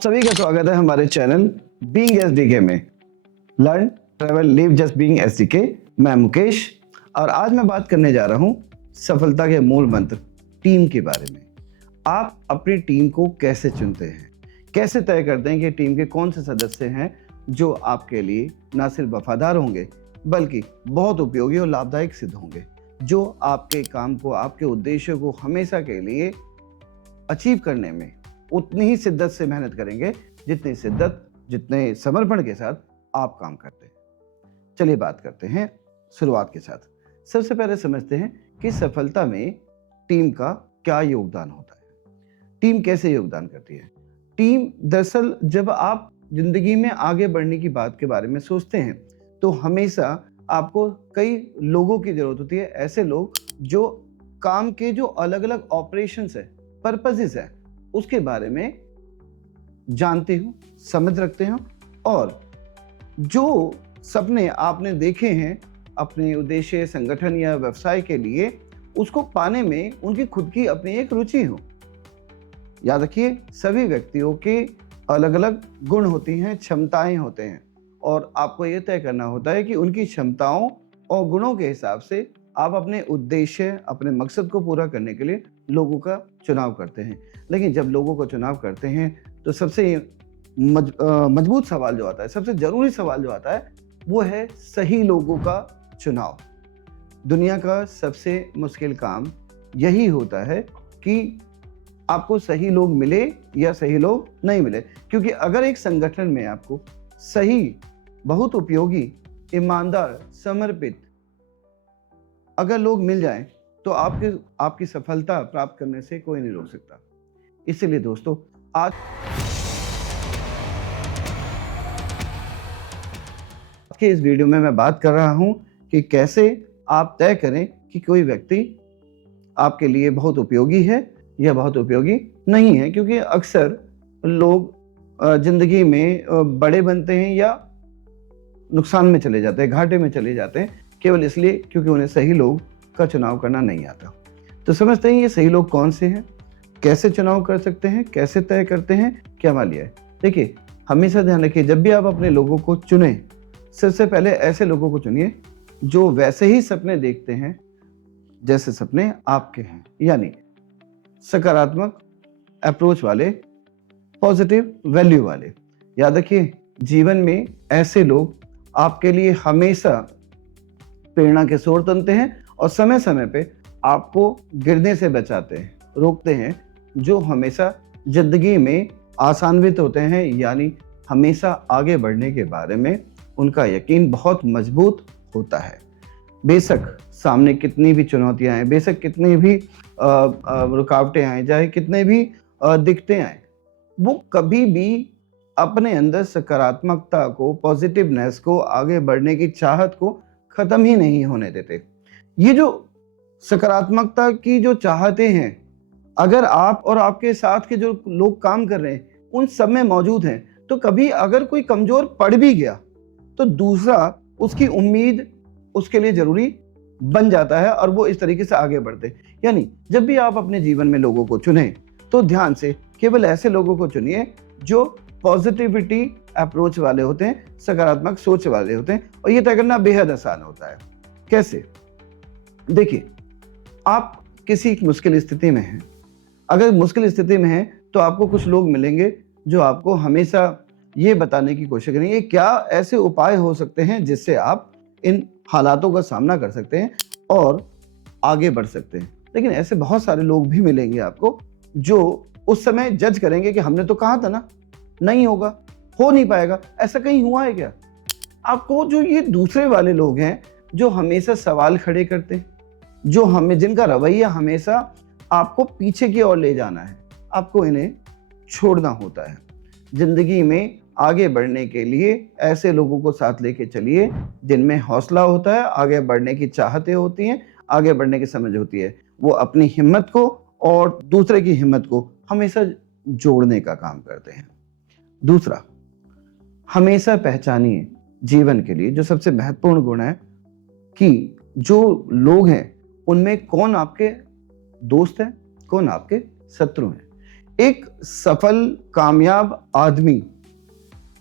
सभी का स्वागत है हमारे चैनल बीइंग एसडीके में। Learn travel live just being SDK. मैं मुकेश और आज मैं बात करने जा रहा हूं सफलता के मूल मंत्र टीम के बारे में। आप अपनी टीम को कैसे चुनते हैं, कैसे तय करते हैं कि टीम के कौन से सदस्य हैं जो आपके लिए ना सिर्फ वफादार होंगे बल्कि बहुत उपयोगी और लाभदायक सिद्ध होंगे, जो आपके काम को, आपके उद्देश्य को हमेशा के लिए अचीव करने में उतनी ही शिद्दत से मेहनत करेंगे जितने समर्पण के साथ आप काम करते हैं। चलिए बात करते हैं शुरुआत के साथ। सबसे पहले समझते हैं कि सफलता में टीम का क्या योगदान होता है, टीम कैसे योगदान करती है। टीम दरअसल जब आप जिंदगी में आगे बढ़ने की बात के बारे में सोचते हैं तो हमेशा आपको कई लोगों की जरूरत होती है, ऐसे लोग जो काम के जो अलग अलग ऑपरेशंस है, पर्पसेस है, उसके बारे में जानते हो, समझ रखते हो और जो सपने आपने देखे हैं अपने उद्देश्य, संगठन या व्यवसाय के लिए, उसको पाने में उनकी खुद की अपनी एक रुचि हो। याद रखिए, सभी व्यक्तियों के अलग अलग गुण होती हैं, क्षमताएं होते हैं और आपको ये तय करना होता है कि उनकी क्षमताओं और गुणों के हिसाब से आप अपने उद्देश्य, अपने मकसद को पूरा करने के लिए लोगों का चुनाव करते हैं। लेकिन जब लोगों को चुनाव करते हैं तो सबसे मजबूत सवाल जो आता है, सबसे जरूरी सवाल जो आता है, वो है सही लोगों का चुनाव। दुनिया का सबसे मुश्किल काम यही होता है कि आपको सही लोग मिले या सही लोग नहीं मिले, क्योंकि अगर एक संगठन में आपको सही, बहुत उपयोगी, ईमानदार, समर्पित अगर लोग मिल जाएं तो आपकी सफलता प्राप्त करने से कोई नहीं रोक सकता। इसलिए दोस्तों, आज के इस वीडियो में मैं बात कर रहा हूं कि कैसे आप तय करें कि कोई व्यक्ति आपके लिए बहुत उपयोगी है या बहुत उपयोगी नहीं है, क्योंकि अक्सर लोग जिंदगी में बड़े बनते हैं या नुकसान में चले जाते हैं, घाटे में चले जाते हैं, केवल इसलिए क्योंकि उन्हें सही लोग का चुनाव करना नहीं आता। तो समझते हैं ये सही लोग कौन से हैं, कैसे चुनाव कर सकते हैं, कैसे तय करते हैं, क्या मालिया है। देखिए, हमेशा ध्यान रखिए, जब भी आप अपने लोगों को चुने, सबसे पहले ऐसे लोगों को चुनिए जो वैसे ही सपने देखते हैं जैसे सपने आपके हैं, यानी सकारात्मक अप्रोच वाले, पॉजिटिव वैल्यू वाले। याद रखिए, जीवन में ऐसे लोग आपके लिए हमेशा प्रेरणा के स्रोत बनते हैं और समय समय पे आपको गिरने से बचाते हैं, रोकते हैं, जो हमेशा जिंदगी में आसान्वित होते हैं, यानी हमेशा आगे बढ़ने के बारे में उनका यकीन बहुत मजबूत होता है। बेशक सामने कितनी भी चुनौतियां आए, बेशक कितनी भी रुकावटें आए, चाहे कितने भी दिक्कतें आए, वो कभी भी अपने अंदर सकारात्मकता को, पॉजिटिवनेस को, आगे बढ़ने की चाहत को खत्म ही नहीं होने देते। ये जो सकारात्मकता की जो चाहते हैं, अगर आप और आपके साथ के जो लोग काम कर रहे हैं उन सब में मौजूद हैं, तो कभी अगर कोई कमजोर पड़ भी गया तो दूसरा उसकी उम्मीद उसके लिए जरूरी बन जाता है और वो इस तरीके से आगे बढ़ते। यानी जब भी आप अपने जीवन में लोगों को चुने तो ध्यान से केवल ऐसे लोगों को चुनिए जो पॉजिटिविटी अप्रोच वाले होते हैं, सकारात्मक सोच वाले होते हैं, और ये तय करना बेहद आसान होता है। कैसे? देखिए, आप किसी मुश्किल स्थिति में हैं, अगर मुश्किल स्थिति में हैं तो आपको कुछ लोग मिलेंगे जो आपको हमेशा ये बताने की कोशिश करेंगे क्या ऐसे उपाय हो सकते हैं जिससे आप इन हालातों का सामना कर सकते हैं और आगे बढ़ सकते हैं। लेकिन ऐसे बहुत सारे लोग भी मिलेंगे आपको जो उस समय जज करेंगे कि हमने तो कहा था ना, नहीं होगा, हो नहीं पाएगा, ऐसा कहीं हुआ है क्या। आपको जो ये दूसरे वाले लोग हैं जो हमेशा सवाल खड़े करते हैं, जो जिनका रवैया हमेशा आपको पीछे की ओर ले जाना है, आपको इन्हें छोड़ना होता है। जिंदगी में आगे बढ़ने के लिए ऐसे लोगों को साथ लेके चलिए जिनमें हौसला होता है, आगे बढ़ने की चाहतें होती हैं, आगे बढ़ने की समझ होती है। वो अपनी हिम्मत को और दूसरे की हिम्मत को हमेशा जोड़ने का काम करते हैं। दूसरा, हमेशा पहचानिए जीवन के लिए जो सबसे महत्वपूर्ण गुण है कि जो लोग हैं उनमें कौन आपके दोस्त हैं, कौन आपके शत्रु हैं। एक सफल कामयाब आदमी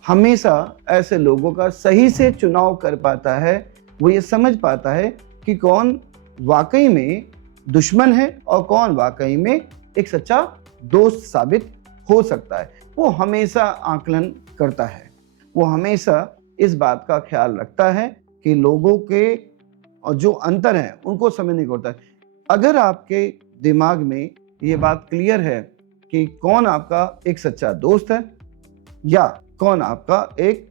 हमेशा ऐसे लोगों का सही से चुनाव कर पाता है। वो ये समझ पाता है कि कौन वाकई में दुश्मन है और कौन वाकई में एक सच्चा दोस्त साबित हो सकता है। वो हमेशा आकलन करता है, वो हमेशा इस बात का ख्याल रखता है कि लोगों के जो अंतर हैं उनको समझने को होता है। अगर आपके दिमाग में ये बात क्लियर है कि कौन आपका एक सच्चा दोस्त है या कौन आपका एक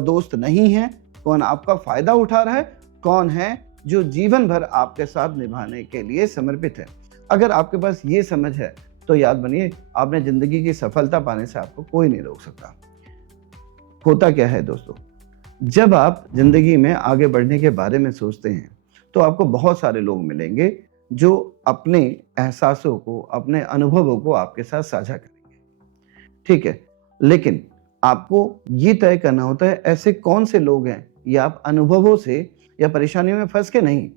दोस्त नहीं है, कौन आपका फायदा उठा रहा है, कौन है जो जीवन भर आपके साथ निभाने के लिए समर्पित है, अगर आपके पास ये समझ है तो याद बनिए, आपने जिंदगी की सफलता पाने से आपको कोई नहीं रोक सकता। होता क्या है दोस्तों, जब आप जिंदगी में आगे बढ़ने के बारे में सोचते हैं तो आपको बहुत सारे लोग मिलेंगे जो अपने एहसासों को, अपने अनुभवों को आपके साथ साझा करेंगे, ठीक है। लेकिन आपको ये तय करना होता है ऐसे कौन से लोग हैं, या आप अनुभवों से या परेशानियों में फंस के नहीं,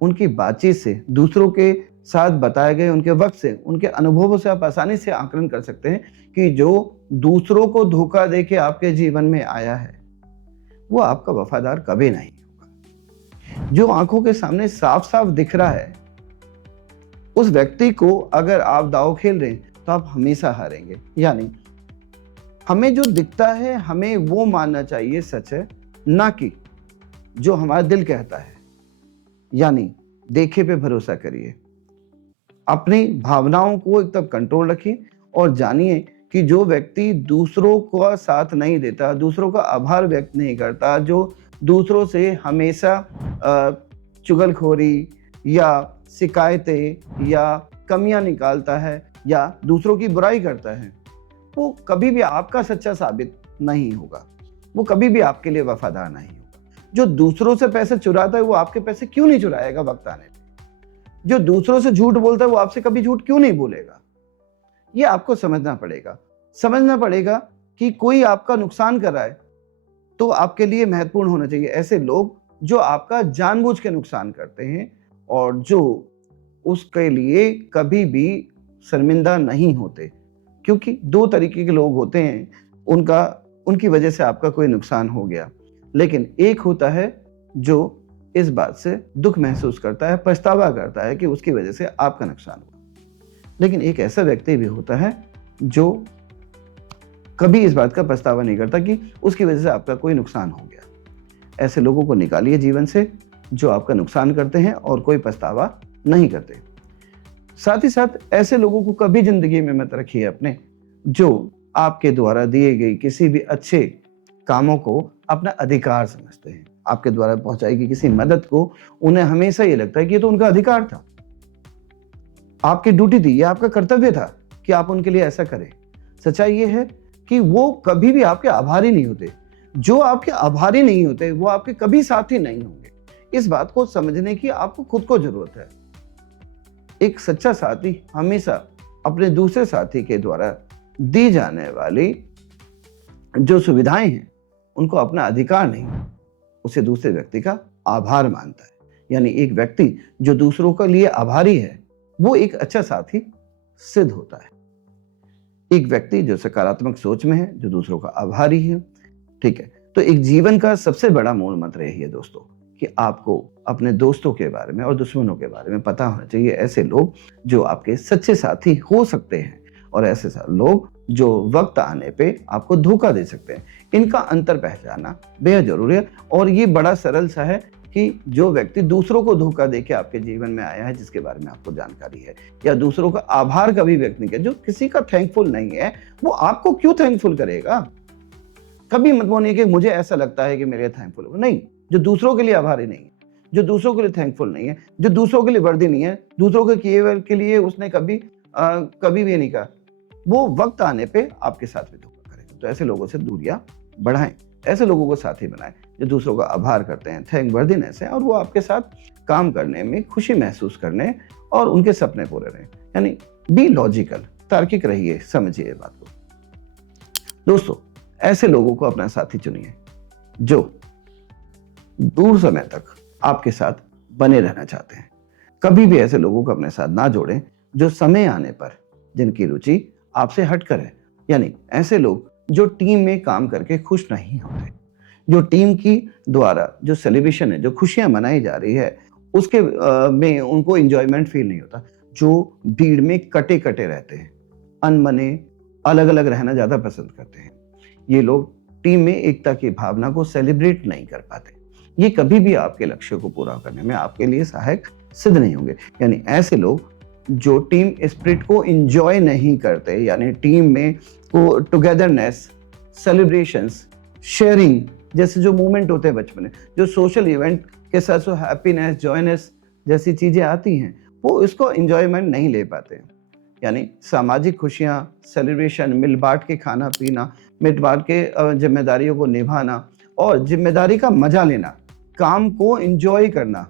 उनकी बातचीत से, दूसरों के साथ बताए गए उनके वक्त से, उनके अनुभवों से आप आसानी से आकलन कर सकते हैं कि जो दूसरों को धोखा देके आपके जीवन में आया है वो आपका वफादार कभी नहीं होगा। जो आंखों के सामने साफ साफ दिख रहा है उस व्यक्ति को अगर आप दांव खेल रहे हैं तो आप हमेशा हारेंगे। यानी हमें जो दिखता है हमें वो मानना चाहिए सच है, ना कि जो हमारा दिल कहता है। यानी देखे पे भरोसा करिए, अपनी भावनाओं को एकदम कंट्रोल रखिए और जानिए कि जो व्यक्ति दूसरों का साथ नहीं देता, दूसरों का आभार व्यक्त नहीं करता, जो दूसरों से हमेशा चुगलखोरी या शिकायतें या कमियां निकालता है या दूसरों की बुराई करता है, वो कभी भी आपका सच्चा साबित नहीं होगा, वो कभी भी आपके लिए वफादार नहीं होगा। जो दूसरों से पैसे चुराता है वो आपके पैसे क्यों नहीं चुराएगा वक्त आने पे? जो दूसरों से झूठ बोलता है वो आपसे कभी झूठ क्यों नहीं बोलेगा? ये आपको समझना पड़ेगा कि कोई आपका नुकसान कर रहा है तो आपके लिए महत्वपूर्ण होना चाहिए ऐसे लोग जो आपका जानबूझ के नुकसान करते हैं और जो उसके लिए कभी भी शर्मिंदा नहीं होते। क्योंकि दो तरीके के लोग होते हैं, उनकी वजह से आपका कोई नुकसान हो गया, लेकिन एक होता है जो इस बात से दुख महसूस करता है, पछतावा करता है कि उसकी वजह से आपका नुकसान हुआ। लेकिन एक ऐसा व्यक्ति भी होता है जो कभी इस बात का पछतावा नहीं करता कि उसकी वजह से आपका कोई नुकसान हो गया। ऐसे लोगों को निकालिए जीवन से जो आपका नुकसान करते हैं और कोई पछतावा नहीं करते। साथ ही साथ ऐसे लोगों को कभी जिंदगी में मत रखिए अपने, जो आपके द्वारा दिए गई किसी भी अच्छे कामों को अपना अधिकार समझते हैं। आपके द्वारा पहुंचाई गई किसी मदद को उन्हें हमेशा ये लगता है कि ये तो उनका अधिकार था, आपकी ड्यूटी थी, ये आपका कर्तव्य था कि आप उनके लिए ऐसा करें। सच्चाई ये है कि वो कभी भी आपके आभारी नहीं होते। जो आपके आभारी नहीं होते वो आपके कभी साथी नहीं होंगे। इस बात को समझने की आपको खुद को जरूरत है। एक सच्चा साथी हमेशा अपने दूसरे साथी के द्वारा दी जाने वाली जो सुविधाएं हैं उनको अपना अधिकार नहीं, उसे दूसरे व्यक्ति का आभार मानता है। यानी एक व्यक्ति जो दूसरों के लिए आभारी है वो एक अच्छा साथी सिद्ध होता है। एक व्यक्ति जो सकारात्मक सोच में है, जो दूसरों का आभारी है, ठीक है। तो एक जीवन का सबसे बड़ा मूल मंत्र यही है दोस्तों कि आपको अपने दोस्तों के बारे में और दुश्मनों के बारे में पता होना चाहिए। ऐसे लोग जो आपके सच्चे साथी हो सकते हैं और ऐसे लोग जो वक्त आने पे आपको धोखा दे सकते हैं, इनका अंतर पहचानना बेहद जरूरी है। और ये बड़ा सरल सा है कि जो व्यक्ति दूसरों को धोखा देके आपके जीवन में आया है, जिसके बारे में आपको जानकारी है, या दूसरों का आभार कभी व्यक्त नहीं किया, जो किसी का थैंकफुल नहीं है, वो आपको क्यों थैंकफुल करेगा? कभी मत बोलिए कि मुझे ऐसा लगता है कि मेरे थैंकफुल हो। नहीं, जो दूसरों के लिए आभारी नहीं है, जो दूसरों के लिए थैंकफुल नहीं है, जो दूसरों के लिए वर्दी नहीं है, दूसरों के किए के लिए उसने कभी भी नहीं कहा, वो वक्त आने पे आपके साथ भी धोखा करेगा। तो ऐसे लोगों से दूरियां बढ़ाएं, ऐसे लोगों को साथी बनाएं जो दूसरों का आभार करते हैं, थैंक वर्दीनेस है, और वो आपके साथ काम करने में खुशी महसूस करने और उनके सपने पूरे रहें। यानी बी लॉजिकल, तार्किक रहिए, समझिए बात को। दोस्तों, ऐसे लोगों को अपना साथी चुनिए जो दूर समय तक आपके साथ बने रहना चाहते हैं। कभी भी ऐसे लोगों को अपने साथ ना जोड़ें जो समय आने पर जिनकी रुचि आपसे हटकर है। यानी ऐसे लोग जो टीम में काम करके खुश नहीं होते, जो टीम की द्वारा जो सेलिब्रेशन है, जो खुशियां मनाई जा रही है, उसके में उनको एंजॉयमेंट फील नहीं होता, जो भीड़ में कटे कटे रहते हैं, अनमने अलग अलग रहना ज्यादा पसंद करते हैं, ये लोग टीम में एकता की भावना को सेलिब्रेट नहीं कर पाते। ये कभी भी आपके लक्ष्य को पूरा करने में आपके लिए सहायक सिद्ध नहीं होंगे। यानी ऐसे लोग जो टीम स्पिरिट को एंजॉय नहीं करते, यानी टीम में को टुगेदरनेस, सेलिब्रेशंस, शेयरिंग जैसे जो मूवमेंट होते हैं बचपन में, जो सोशल इवेंट के साथ जो हैप्पीनेस, जॉयनेस जैसी चीजें आती हैं, वो इसको एंजॉयमेंट नहीं ले पाते हैं। यानी सामाजिक खुशियां, सेलिब्रेशन, मिल बांट के खाना पीना, मिल बांट के जिम्मेदारियों को निभाना और जिम्मेदारी का मजा लेना, काम को एंजॉय करना,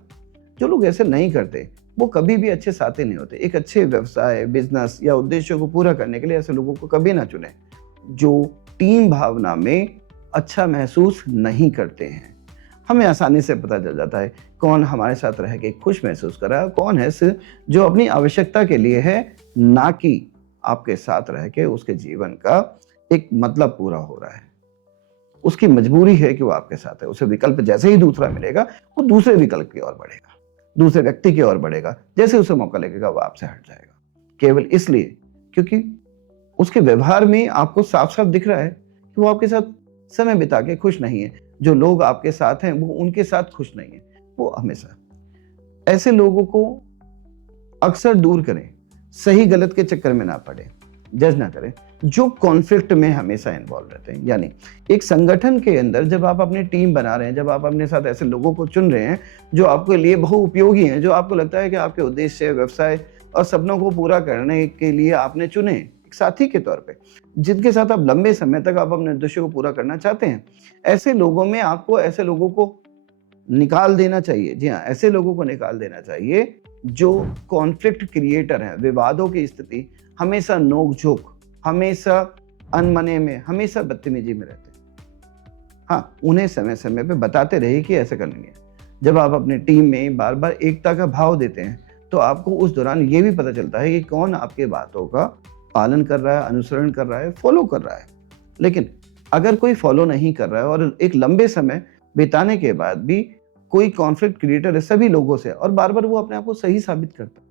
जो लोग ऐसे नहीं करते वो कभी भी अच्छे साथी नहीं होते। एक अच्छे व्यवसाय, बिजनेस या उद्देश्यों को पूरा करने के लिए ऐसे लोगों को कभी ना चुने जो टीम भावना में अच्छा महसूस नहीं करते हैं। हमें आसानी से पता चल जाता है कौन हमारे साथ रह के खुश महसूस कर रहा है, कौन है जो अपनी आवश्यकता के लिए है, ना कि आपके साथ रह के उसके जीवन का एक मतलब पूरा हो रहा है। उसकी मजबूरी है कि वो आपके साथ है। उसे विकल्प जैसे ही दूसरा मिलेगा वो दूसरे विकल्प की ओर बढ़ेगा, दूसरे व्यक्ति की ओर बढ़ेगा। जैसे उसे मौका लगेगा वो आपसे हट जाएगा, केवल इसलिए क्योंकि उसके व्यवहार में आपको साफ साफ दिख रहा है कि वो आपके साथ समय बिता के खुश नहीं है। जो लोग आपके साथ हैं वो उनके साथ खुश नहीं है। वो हमेशा ऐसे लोगों को अक्सर दूर करें, सही गलत के चक्कर में ना पड़े, जज ना करें, जो कॉन्फ्लिक्ट में हमेशा इन्वॉल्व रहते हैं। यानी एक संगठन के अंदर जब आप अपनी टीम बना रहे हैं, जब आप अपने साथ ऐसे लोगों को चुन रहे हैं जो आपके लिए बहुउपयोगी हैं, जो आपको लगता है कि आपके उद्देश्य, व्यवसाय और सपनों को पूरा करने के लिए आपने चुने एक साथी के तौर पे, जिनके साथ आप लंबे समय तक आप अपने उद्देश्य को पूरा करना चाहते हैं, ऐसे लोगों में आपको ऐसे लोगों को निकाल देना चाहिए। जी हाँ, ऐसे लोगों को निकाल देना चाहिए जो कॉन्फ्लिक्ट क्रिएटर हैं, विवादों की स्थिति, हमेशा नोक-झोंक, हमेशा अनमने में, हमेशा बदतमीजी में रहते हैं। हाँ, उन्हें समय समय पे बताते रहिए कि ऐसे करनी है। जब आप अपनी टीम में बार बार एकता का भाव देते हैं तो आपको उस दौरान ये भी पता चलता है कि कौन आपके बातों का पालन कर रहा है, अनुसरण कर रहा है, फॉलो कर रहा है। लेकिन अगर कोई फॉलो नहीं कर रहा है और एक लंबे समय बिताने के बाद भी कोई कॉन्फ्लिक्ट क्रिएटर है सभी लोगों से, और बार बार वो अपने आप को सही साबित करता है,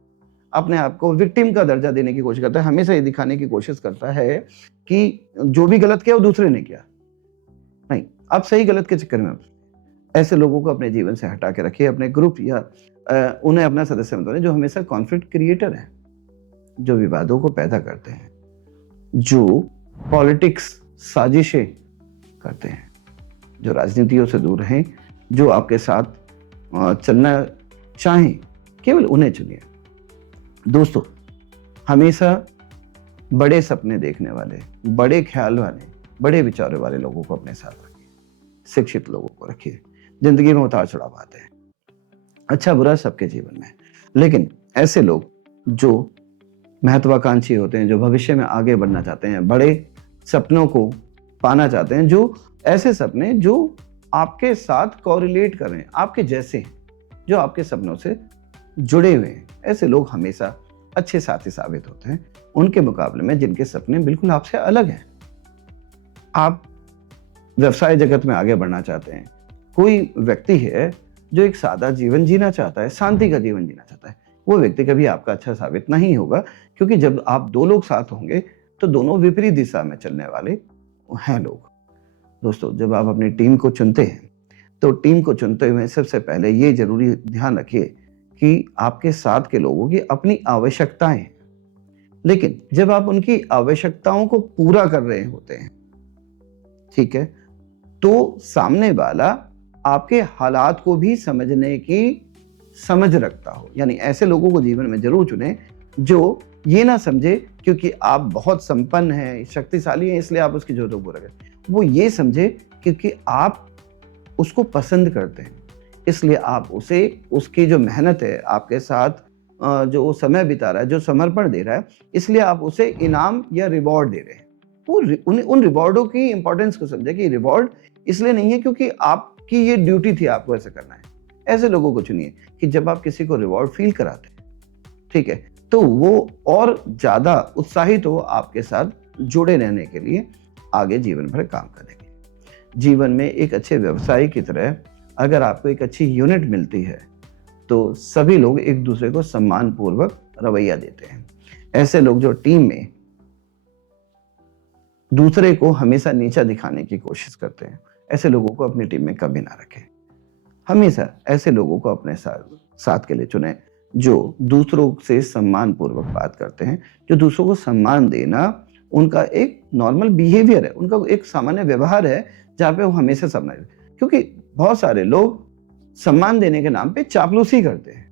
अपने आप को विक्टिम का दर्जा देने की कोशिश करता है, हमेशा ये दिखाने की कोशिश करता है कि जो भी गलत किया वो दूसरे ने किया। नहीं, आप सही गलत के चक्कर में ऐसे लोगों को अपने जीवन से हटा के रखिए। अपने ग्रुप या उन्हें अपना सदस्य मत बनाइए जो हमेशा कॉन्फ्लिक्ट क्रिएटर हैं, जो विवादों को पैदा करते हैं, जो पॉलिटिक्स, साजिशें करते हैं, जो राजनीतियों से दूर रहें, जो आपके साथ चलना चाहें, केवल उन्हें चुनिए। दोस्तों, हमेशा बड़े सपने देखने वाले, बड़े ख्याल वाले, बड़े विचारों वाले लोगों को अपने साथ रखिए, शिक्षित लोगों को रखिए। जिंदगी में उतार चढ़ाव आते हैं, अच्छा बुरा सबके जीवन में, लेकिन ऐसे लोग जो महत्वाकांक्षी होते हैं, जो भविष्य में आगे बढ़ना चाहते हैं, बड़े सपनों को पाना चाहते हैं, जो ऐसे सपने जो आपके साथ कोरिलेट कर रहे हैं, आपके जैसे, जो आपके सपनों से जुड़े हुए हैं, ऐसे लोग हमेशा अच्छे साथी साबित होते हैं उनके मुकाबले में जिनके सपने बिल्कुल आपसे अलग हैं। आप व्यवसाय जगत में आगे बढ़ना चाहते हैं, कोई व्यक्ति है जो एक सादा जीवन जीना चाहता है, शांति का जीवन जीना चाहता है, वो व्यक्ति कभी आपका अच्छा साबित नहीं होगा, क्योंकि जब आप दो लोग साथ होंगे तो दोनों विपरीत दिशा में चलने वाले हैं लोग। दोस्तों, जब आप अपनी टीम को चुनते हैं तो टीम को चुनते हुए सबसे पहले ये जरूरी ध्यान रखिए कि आपके साथ के लोगों की अपनी आवश्यकताएं हैं, लेकिन जब आप उनकी आवश्यकताओं को पूरा कर रहे होते हैं, ठीक है, तो सामने वाला आपके हालात को भी समझने की समझ रखता हो। यानी ऐसे लोगों को जीवन में जरूर चुने जो ये ना समझे क्योंकि आप बहुत संपन्न हैं, शक्तिशाली हैं, इसलिए आप उसकी जरूरतों को पूरा करें। वो ये समझे क्योंकि आप उसको पसंद करते हैं, इसलिए आप उसे, उसकी जो मेहनत है, आपके साथ जो समय बिता रहा है, जो समर्पण दे रहा है, इसलिए आप उसे इनाम या रिवॉर्ड दे रहे हैं। वो उन रिवॉर्डों की इंपॉर्टेंस को समझे कि रिवॉर्ड इसलिए नहीं है क्योंकि आपकी ये ड्यूटी थी, आपको ऐसा करना है। ऐसे लोगों को चुनिए कि जब आप किसी को रिवॉर्ड फील कराते हैं, ठीक है, तो वो और ज़्यादा उत्साहित हो आपके साथ जुड़े रहने के लिए, आगे जीवन भर काम करेंगे। जीवन में एक अच्छे व्यवसायी की तरह अगर आपको एक अच्छी यूनिट मिलती है, तो सभी लोग एक दूसरे को सम्मानपूर्वक रवैया देते हैं। ऐसे लोग जो टीम में दूसरे को हमेशा नीचा दिखाने की कोशिश करते हैं, ऐसे लोगों को अपनी टीम में कभी ना रखें। हमेशा ऐसे लोगों को अपने साथ के लिए चुनें जो दूसरों से सम्मानपूर्वक बात करते हैं, जो दूसरों को सम्मान देना उनका एक नॉर्मल बिहेवियर है, उनका एक सामान्य व्यवहार है, जहाँ पे वो हमेशा सम्मान। क्योंकि बहुत सारे लोग सम्मान देने के नाम पे चापलूसी करते हैं।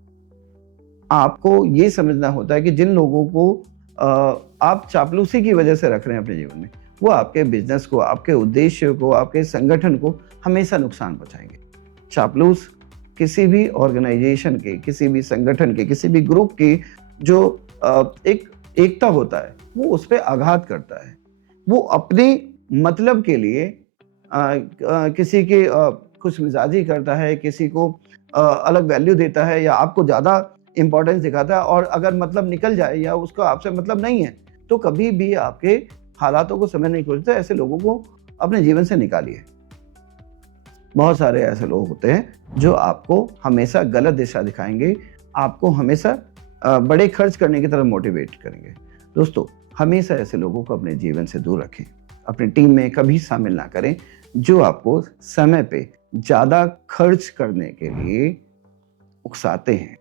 आपको ये समझना होता है कि जिन लोगों को आप चापलूसी की वजह से रख रहे हैं अपने जीवन में, वो आपके बिजनेस को, आपके उद्देश्य को, आपके संगठन को हमेशा नुकसान पहुंचाएंगे। चापलूस किसी भी ऑर्गेनाइजेशन के, किसी भी संगठन के, किसी भी ग्रुप की जो एक एकता होता है, वो उस पर आघात करता है। वो अपने मतलब के लिए किसी के खुश मिजाजी करता है, किसी को अलग वैल्यू देता है, या आपको ज़्यादा इंपॉर्टेंस दिखाता है, और अगर मतलब निकल जाए या उसको आपसे मतलब नहीं है, तो कभी भी आपके हालातों को समझने की कोशिश। ऐसे लोगों को अपने जीवन से निकालिए। बहुत सारे ऐसे लोग होते हैं जो आपको हमेशा गलत दिशा दिखाएंगे, आपको हमेशा बड़े खर्च करने की तरफ मोटिवेट करेंगे। दोस्तों, हमेशा ऐसे लोगों को अपने जीवन से दूर रखें, अपनी टीम में कभी शामिल ना करें जो आपको समय पे ज़्यादा खर्च करने के लिए उकसाते हैं,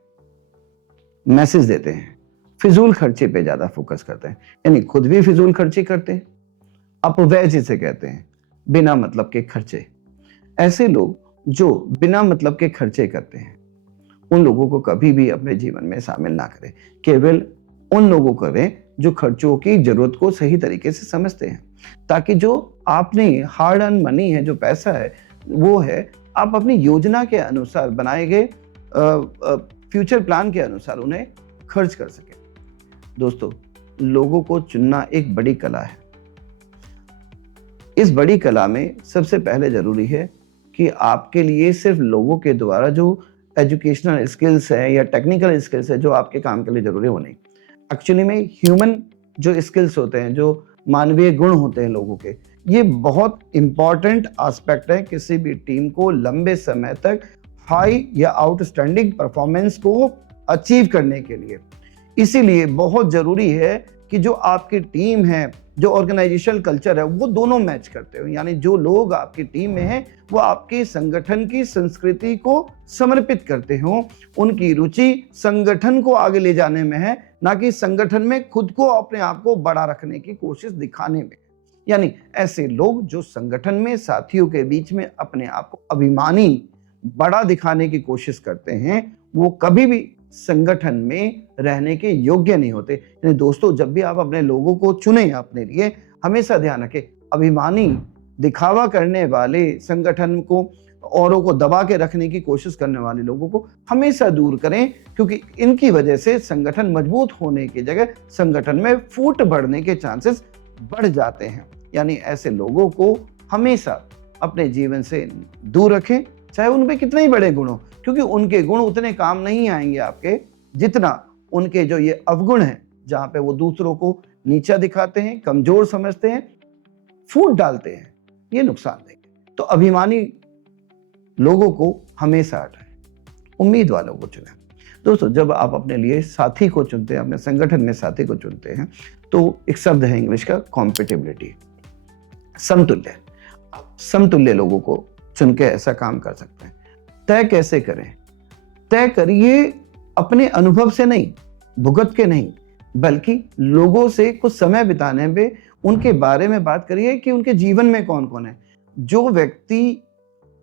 मैसेज देते हैं, फिजूल खर्चे पे ज़्यादा फोकस करते हैं, यानी खुद भी फिजूल खर्ची करते हैं, अपव्यय जिसे कहते हैं, बिना मतलब के खर्चे। ऐसे लोग जो बिना मतलब के खर्चे करते हैं, उन लोगों को कभी भी अपने जीवन में शामिल ना करें। केवल उन लोगों को करें जो खर्चों की जरूरत को सही तरीके से समझते हैं, ताकि जो आपने हार्ड अर्न मनी है, जो पैसा है, वो है आप अपनी योजना के अनुसार बनाए गए फ्यूचर प्लान के अनुसार उन्हें खर्च कर सकें। दोस्तों, लोगों को चुनना एक बड़ी कला है। इस बड़ी कला में सबसे पहले जरूरी है कि आपके लिए सिर्फ लोगों के द्वारा जो एजुकेशनल स्किल्स है या टेक्निकल स्किल्स है जो आपके काम के लिए जरूरी हो, नहीं। एक्चुअली में ह्यूमन जो स्किल्स होते हैं, जो मानवीय गुण होते हैं लोगों के, ये बहुत इंपॉर्टेंट एस्पेक्ट है किसी भी टीम को लंबे समय तक हाई या आउटस्टैंडिंग परफॉर्मेंस को अचीव करने के लिए। इसीलिए बहुत जरूरी है कि जो आपकी टीम है, जो ऑर्गेनाइजेशनल कल्चर है, वो दोनों मैच करते हो। यानी जो लोग आपकी टीम में हैं वो आपके संगठन की संस्कृति को समर्पित करते हो, उनकी रुचि संगठन को आगे ले जाने में है, ना कि संगठन में खुद को, अपने आप को बड़ा रखने की कोशिश दिखाने में। यानी ऐसे लोग जो संगठन में साथियों के बीच में अपने आप को अभिमानी, बड़ा दिखाने की कोशिश करते हैं, वो कभी भी संगठन में रहने के योग्य नहीं होते। यानी दोस्तों, जब भी आप अपने लोगों को चुने अपने लिए, हमेशा ध्यान रखें, अभिमानी, दिखावा करने वाले, संगठन को औरों को दबा के रखने की कोशिश करने वाले लोगों को हमेशा दूर करें, क्योंकि इनकी वजह से संगठन मजबूत होने की जगह संगठन में फूट बढ़ने के चांसेस बढ़ जाते हैं। यानी ऐसे लोगों को हमेशा अपने जीवन से दूर रखें, चाहे उनमें कितने ही बड़े गुण हो, क्योंकि उनके गुण उतने काम नहीं आएंगे आपके, जितना उनके जो ये अवगुण हैं, जहां पे वो दूसरों को नीचा दिखाते हैं, कमजोर समझते हैं, फूट डालते हैं, ये नुकसान देंगे। तो अभिमानी लोगों को हमेशा हटाएं, उम्मीद वालों को चुनें। दोस्तों, जब आप अपने लिए साथी को चुनते हैं, अपने संगठन में साथी को चुनते हैं, तो एक शब्द है इंग्लिश का, कॉम्पेटिबिलिटी, समतुल्य। समतुल्य लोगों को चुन के ऐसा काम कर सकते हैं। तय कैसे करें? तय करिए अपने अनुभव से नहीं, भुगत के नहीं, बल्कि लोगों से कुछ समय बिताने में उनके बारे में बात करिए कि उनके जीवन में कौन कौन है। जो व्यक्ति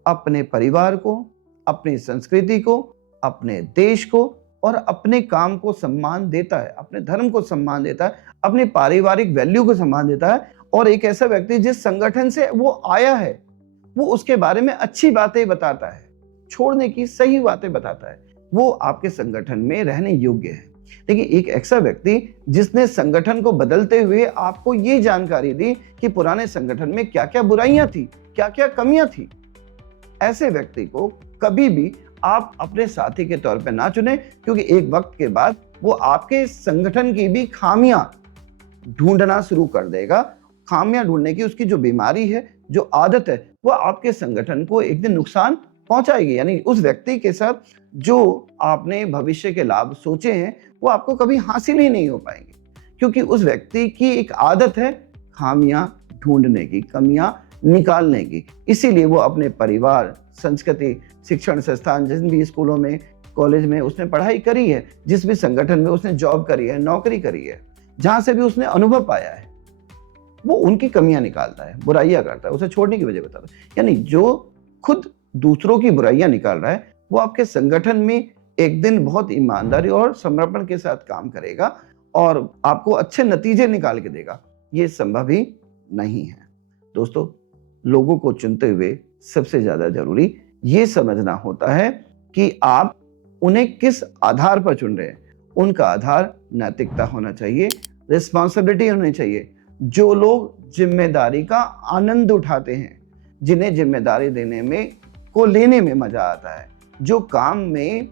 अपने परिवार को, अपनी संस्कृति को, अपने देश को और अपने काम को सम्मान देता है, अपने धर्म को सम्मान देता है, अपने पारिवारिक वैल्यू को सम्मान देता है, और एक ऐसा व्यक्ति जिस संगठन से वो आया है, वो उसके बारे में अच्छी बातें बताता है, छोड़ने की सही बातें बताता है, वो आपके संगठन में रहने योग्य है। देखिए, एक ऐसा व्यक्ति जिसने संगठन को बदलते हुए आपको ये जानकारी दी कि पुराने संगठन में क्या क्या बुराइयां थी, क्या क्या कमियां थी, ऐसे व्यक्ति को कभी भी आप अपने साथी के तौर पर ना चुने, क्योंकि एक वक्त के बाद वो आपके संगठन की भी खामियां ढूंढना शुरू कर देगा। खामियां ढूंढने की उसकी जो बीमारी है, जो आदत है, वो आपके संगठन को एक दिन नुकसान पहुंचाएगी। यानी उस व्यक्ति के साथ जो आपने भविष्य के लाभ सोचे हैं वो आपको कभी हासिल ही नहीं हो पाएंगे, क्योंकि उस व्यक्ति की एक आदत है खामियां ढूंढने की, कमियां निकालने की। इसीलिए वो अपने परिवार, संस्कृति, शिक्षण संस्थान, जिन भी स्कूलों में, कॉलेज में उसने पढ़ाई करी है, जिस भी संगठन में उसने जॉब करी है, नौकरी करी है, जहां से भी उसने अनुभव पाया है, वो उनकी कमियां निकालता है, बुराइयां करता है, उसे छोड़ने की वजह बताता है। यानी जो खुद दूसरों की बुराइयां निकाल रहा है वो आपके संगठन में एक दिन बहुत ईमानदारी और समर्पण के साथ काम करेगा और आपको अच्छे नतीजे निकाल के देगा। ये संभव ही नहीं है। दोस्तों, लोगों को चुनते हुए सबसे ज्यादा जरूरी ये समझना होता है कि आप उन्हें किस आधार पर चुन रहे हैं। उनका आधार नैतिकता होना चाहिए, रिस्पॉन्सिबिलिटी होनी चाहिए। जो लोग जिम्मेदारी का आनंद उठाते हैं, जिन्हें जिम्मेदारी देने में को लेने में मजा आता है, जो काम में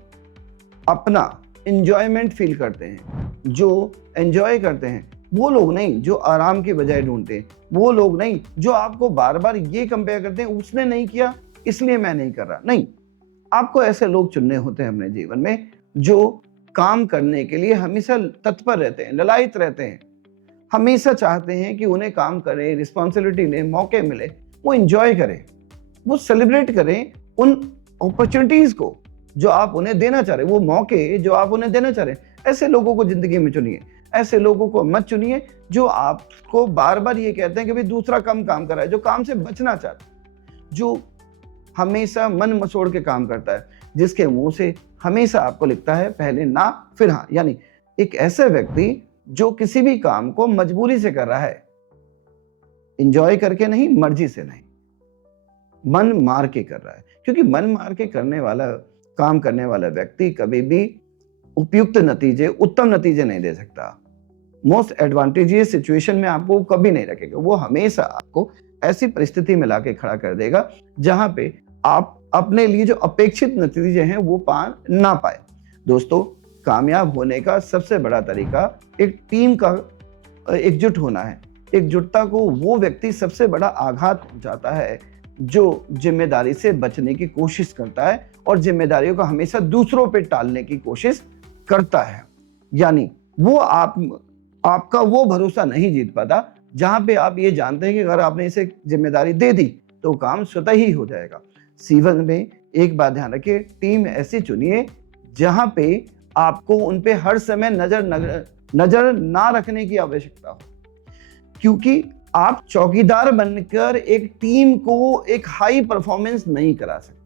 अपना एंजॉयमेंट फील करते हैं, जो एंजॉय करते हैं, वो लोग नहीं जो आराम की बजाय ढूंढते हैं, वो लोग नहीं जो आपको बार बार ये कंपेयर करते हैं उसने नहीं किया इसलिए मैं नहीं कर रहा। नहीं, आपको ऐसे लोग चुनने होते हैं अपने जीवन में जो काम करने के लिए हमेशा तत्पर रहते हैं, ललायत रहते हैं, हमेशा चाहते हैं कि उन्हें काम करें, रिस्पॉन्सिबिलिटी लें, मौके मिले, वो एंजॉय करें, वो सेलिब्रेट करें उन अपॉर्चुनिटीज को जो आप उन्हें देना चाह रहे हैं, वो मौके जो आप उन्हें देना चाह रहे हैं। ऐसे लोगों को जिंदगी में चुनिए। ऐसे लोगों को मत चुनिए जो आपको बार बार ये कहते हैं कि भाई दूसरा कम काम कर रहा है, जो काम से बचना चाहता है, जो हमेशा मन मसोड़ के काम करता है, जिसके मुंह से हमेशा आपको लिखता है पहले ना फिर हाँ। यानी एक ऐसा व्यक्ति जो किसी भी काम को मजबूरी से कर रहा है, इंजॉय करके नहीं, मर्जी से नहीं, मन मार के कर रहा है। क्योंकि मन मार के काम करने वाला व्यक्ति कभी भी उपयुक्त नतीजे, उत्तम नतीजे नहीं दे सकता। मोस्ट एडवांटेजियस सिचुएशन में आपको कभी नहीं रखेगा। वो हमेशा आपको ऐसी परिस्थिति में लाके खड़ा कर देगा जहां पे आप अपने लिए जो अपेक्षित नतीजे हैं वो पा ना पाए। दोस्तों, कामयाब होने का सबसे बड़ा तरीका एक टीम का एकजुट होना है। एकजुटता को वो व्यक्ति सबसे बड़ा आघात पहुंचाता है जो जिम्मेदारी से बचने की कोशिश करता है और जिम्मेदारियों को हमेशा दूसरों पे टालने की कोशिश करता है। यानी वो आपका वो भरोसा नहीं जीत पाता जहां पे आप ये जानते हैं कि अगर आपने इसे जिम्मेदारी दे दी तो काम स्वतः ही हो जाएगा। जीवन में एक बात ध्यान रखिए, टीम ऐसी चुनिए जहां पे आपको उन पे हर समय नजर ना रखने की आवश्यकता हो, क्योंकि आप चौकीदार बनकर एक टीम को एक हाई परफॉर्मेंस नहीं करा सकते।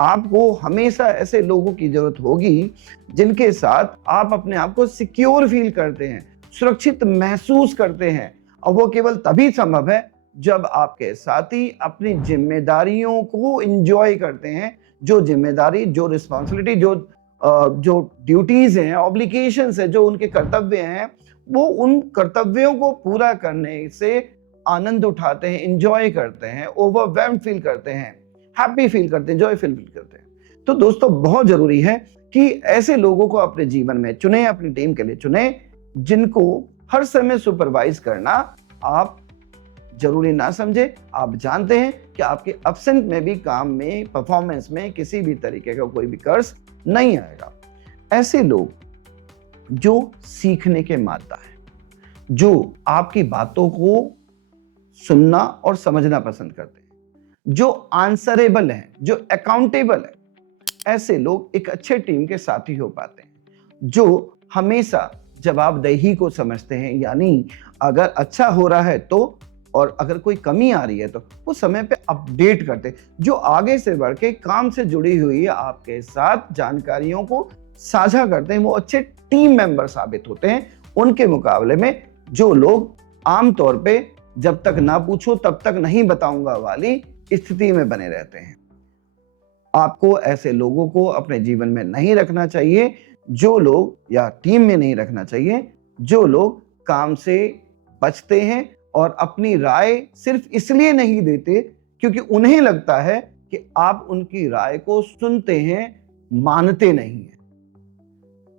आपको हमेशा ऐसे लोगों की जरूरत होगी जिनके साथ आप अपने आप को सिक्योर फील करते हैं, सुरक्षित महसूस करते हैं। और वो केवल तभी संभव है जब आपके साथी अपनी जिम्मेदारियों को एंजॉय करते हैं। जो जिम्मेदारी, जो रिस्पॉन्सिबिलिटी, जो ड्यूटीज हैं, ऑब्लिगेशंस है, जो उनके कर्तव्य हैं, वो उन कर्तव्यों को पूरा करने से आनंद उठाते हैं, एंजॉय करते हैं, ओवरवेल्म्ड फील करते हैं, हैप्पी फील करते हैं, जॉय फील करते हैं। तो दोस्तों, बहुत जरूरी है कि ऐसे लोगों को अपने जीवन में चुने, अपनी टीम के लिए चुने जिनको हर समय सुपरवाइज करना आप जरूरी ना समझे। आप जानते हैं कि आपके एब्सेंट में भी काम में, परफॉर्मेंस में किसी भी तरीके का कोई भी कर्ज नहीं आएगा। ऐसे लोग जो सीखने के मादा है, जो आपकी बातों को सुनना और समझना पसंद करते हैं, जो आंसरेबल हैं, जो अकाउंटेबल है, ऐसे लोग एक अच्छे टीम के साथी हो पाते हैं। जो हमेशा जवाबदेही को समझते हैं, यानी अगर अच्छा हो रहा है तो, और अगर कोई कमी आ रही है तो वो समय पे अपडेट करते हैं। जो आगे से बढ़ के काम से जुड़ी हुई आपके साथ जानकारियों को साझा करते हैं, वो अच्छे टीम मेंबर साबित होते हैं। उनके मुकाबले में जो लोग आमतौर पे जब तक ना पूछो तब तक नहीं बताऊंगा वाली स्थिति में बने रहते हैं। आपको ऐसे लोगों को अपने जीवन में नहीं रखना चाहिए, जो लोग, या टीम में नहीं रखना चाहिए जो लोग काम से बचते हैं और अपनी राय सिर्फ इसलिए नहीं देते क्योंकि उन्हें लगता है कि आप उनकी राय को सुनते हैं, मानते नहीं हैं।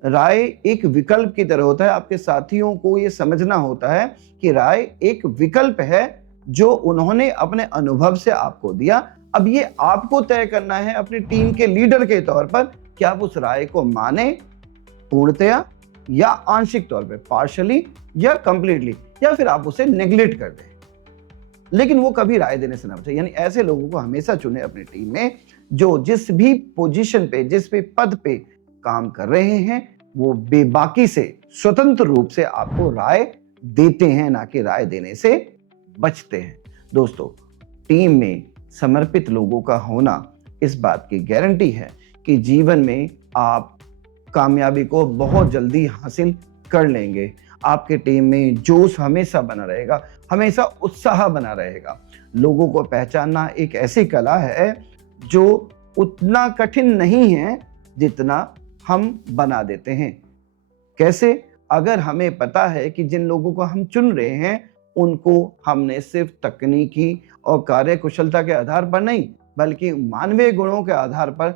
राय एक विकल्प की तरह होता है। आपके साथियों को ये समझना होता है कि राय एक विकल्प है जो उन्होंने अपने अनुभव से आपको दिया। अब ये आपको तय करना है अपनी टीम के लीडर के तौर पर कि आप उस राय को माने पूर्णतया या आंशिक तौर पे, पार्शली या कंप्लीटली, या फिर आप उसे नेग्लेक्ट कर दें, लेकिन वो कभी राय देने से ना बचे। यानी ऐसे लोगों को हमेशा चुने अपनी टीम में जो जिस भी पोजीशन पे, जिस भी पद पे काम कर रहे हैं, वो बेबाकी से, स्वतंत्र रूप से आपको राय देते हैं, ना कि राय देने से बचते हैं। दोस्तों, टीम में समर्पित लोगों का होना इस बात की गारंटी है कि जीवन में आप कामयाबी को बहुत जल्दी हासिल कर लेंगे। आपके टीम में जोश हमेशा बना रहेगा, हमेशा उत्साह बना रहेगा। लोगों को पहचानना एक ऐसी कला है जो उतना कठिन नहीं है जितना हम बना देते हैं। कैसे? अगर हमें पता है कि जिन लोगों को हम चुन रहे हैं उनको हमने सिर्फ तकनीकी और कार्यकुशलता के आधार पर नहीं, बल्कि मानवीय गुणों के आधार पर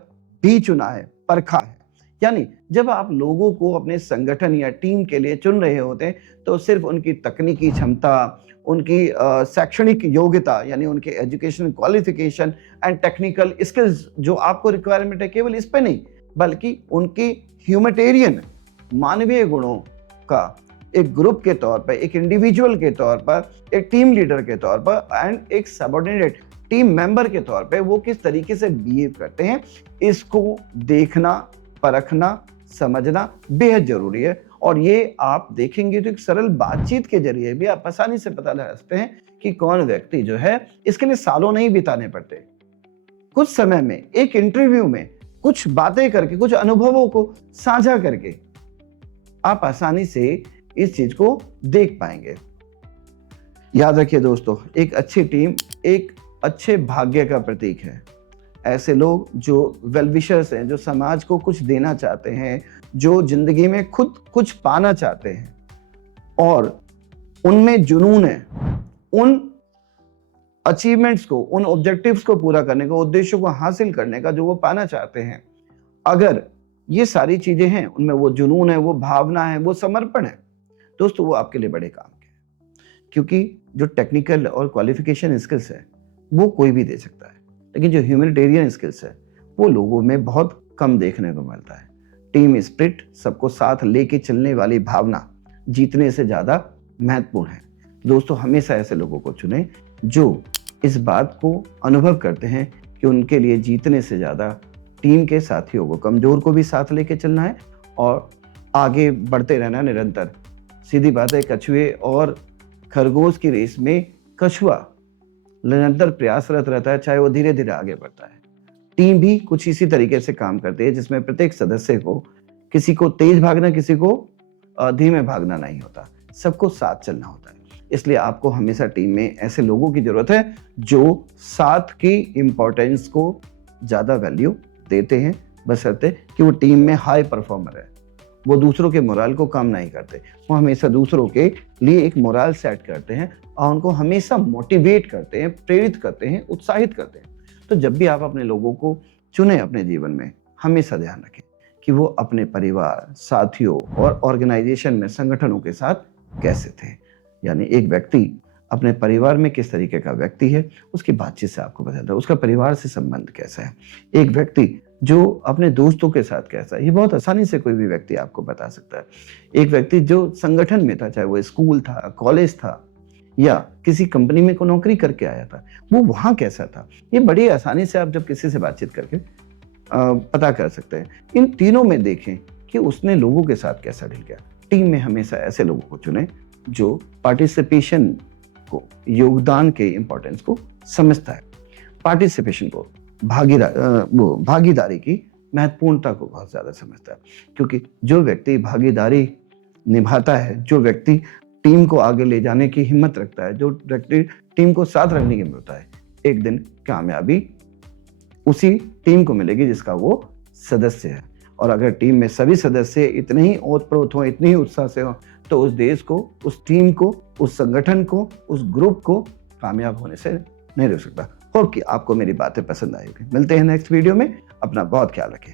भी चुना है, परखा है। यानी जब आप लोगों को अपने संगठन या टीम के लिए चुन रहे होते हैं तो सिर्फ उनकी तकनीकी क्षमता, उनकी शैक्षणिक योग्यता, यानी उनके education qualification and technical skills जो आपको रिक्वायरमेंट है, केवल इस पे नहीं, बल्कि उनकी ह्यूमैनिटेरियन, मानवीय गुणों का एक ग्रुप के तौर पर, एक इंडिविजुअल के तौर पर, एक टीम लीडर के तौर पर एंड एक सबऑर्डिनेट टीम मेंबर के तौर पे वो किस तरीके से बिहेव करते हैं, इसको देखना, परखना, समझना बेहद जरूरी है। और ये आप देखेंगे तो एक सरल बातचीत के जरिए भी आप आसानी से पता लगा सकते हैं कि कौन व्यक्ति जो है, इसके लिए सालों नहीं बिताने पड़ते। कुछ समय में, एक इंटरव्यू में कुछ बातें करके, कुछ अनुभवों को साझा करके आप आसानी से इस चीज को देख पाएंगे। याद रखिए दोस्तों, एक अच्छी टीम एक अच्छे भाग्य का प्रतीक है। ऐसे लोग जो वेलविशर्स हैं, जो समाज को कुछ देना चाहते हैं, जो जिंदगी में खुद कुछ पाना चाहते हैं और उनमें जुनून है, उन अचीवमेंट्स को, उन ऑब्जेक्टिव्स को पूरा करने का, उद्देश्यों को हासिल करने का जो वो पाना चाहते हैं, अगर ये सारी चीजें हैं, उनमें वो जुनून है, वो भावना है, वो समर्पण है, दोस्तों वो आपके लिए बड़े काम के हैं। क्योंकि जो टेक्निकल और क्वालिफिकेशन स्किल्स है वो कोई भी दे सकता है, लेकिन जो ह्यूमैनिटेरियन स्किल्स है वो लोगों में बहुत कम देखने को मिलता है। टीम स्पिरिट, सबको साथ लेके चलने वाली भावना जीतने से ज्यादा महत्वपूर्ण है। दोस्तों, हमेशा ऐसे लोगों को चुनें जो इस बात को अनुभव करते हैं कि उनके लिए जीतने से ज्यादा टीम के साथियों को, कमजोर को भी साथ लेके चलना है और आगे बढ़ते रहना निरंतर। सीधी बात है, कछुए और खरगोश की रेस में कछुआ निरंतर प्रयासरत रहता है, चाहे वो धीरे धीरे आगे बढ़ता है। टीम भी कुछ इसी तरीके से काम करती है, जिसमें प्रत्येक सदस्य को, किसी को तेज भागना, किसी को धीमे भागना नहीं होता, सबको साथ चलना होता है। इसलिए आपको हमेशा टीम में ऐसे लोगों की जरूरत है जो साथ की इंपॉर्टेंस को ज्यादा वैल्यू देते हैं, बशर्ते कि वो टीम में हाई परफॉर्मर है। वो दूसरों के मोरल को कम नहीं करते, वो हमेशा दूसरों के लिए एक मोरल सेट करते हैं और उनको हमेशा मोटिवेट करते हैं, प्रेरित करते हैं, उत्साहित करते हैं। तो जब भी आप अपने लोगों को चुने अपने जीवन में, हमेशा ध्यान रखें कि वो अपने परिवार, साथियों और ऑर्गेनाइजेशन में, संगठनों के साथ कैसे थे। यानी एक व्यक्ति अपने परिवार में किस तरीके का व्यक्ति है, उसकी बातचीत से आपको पता चलता है उसका परिवार से संबंध कैसा है। एक व्यक्ति जो अपने दोस्तों के साथ कैसा है, ये बहुत आसानी से कोई भी व्यक्ति आपको बता सकता है। एक व्यक्ति जो संगठन में था, चाहे वो स्कूल था, कॉलेज था या किसी कंपनी में को नौकरी करके आया था, वो वहाँ कैसा था, ये बड़ी आसानी से आप जब किसी से बातचीत करके पता कर सकते हैं। इन तीनों में देखें कि उसने लोगों के साथ कैसा डील किया। टीम में हमेशा ऐसे लोगों को चुनें जो पार्टिसिपेशन को, योगदान के इंपॉर्टेंस को समझता है, पार्टिसिपेशन को, भागीदारी की महत्वपूर्णता को बहुत ज्यादा समझता है। क्योंकि जो व्यक्ति भागीदारी निभाता है, जो व्यक्ति टीम को आगे ले जाने की हिम्मत रखता है, जो व्यक्ति टीम को साथ रखने की हिम्मत रखता है, एक दिन कामयाबी उसी टीम को मिलेगी जिसका वो सदस्य है। और अगर टीम में सभी सदस्य इतने ही ओतप्रोत हो, इतने ही उत्साह से हो, तो उस देश को, उस टीम को, उस संगठन को, उस ग्रुप को कामयाब होने से नहीं रोक सकता। होप कि आपको मेरी बातें पसंद आई होगी। मिलते हैं नेक्स्ट वीडियो में। अपना बहुत ख्याल रखें।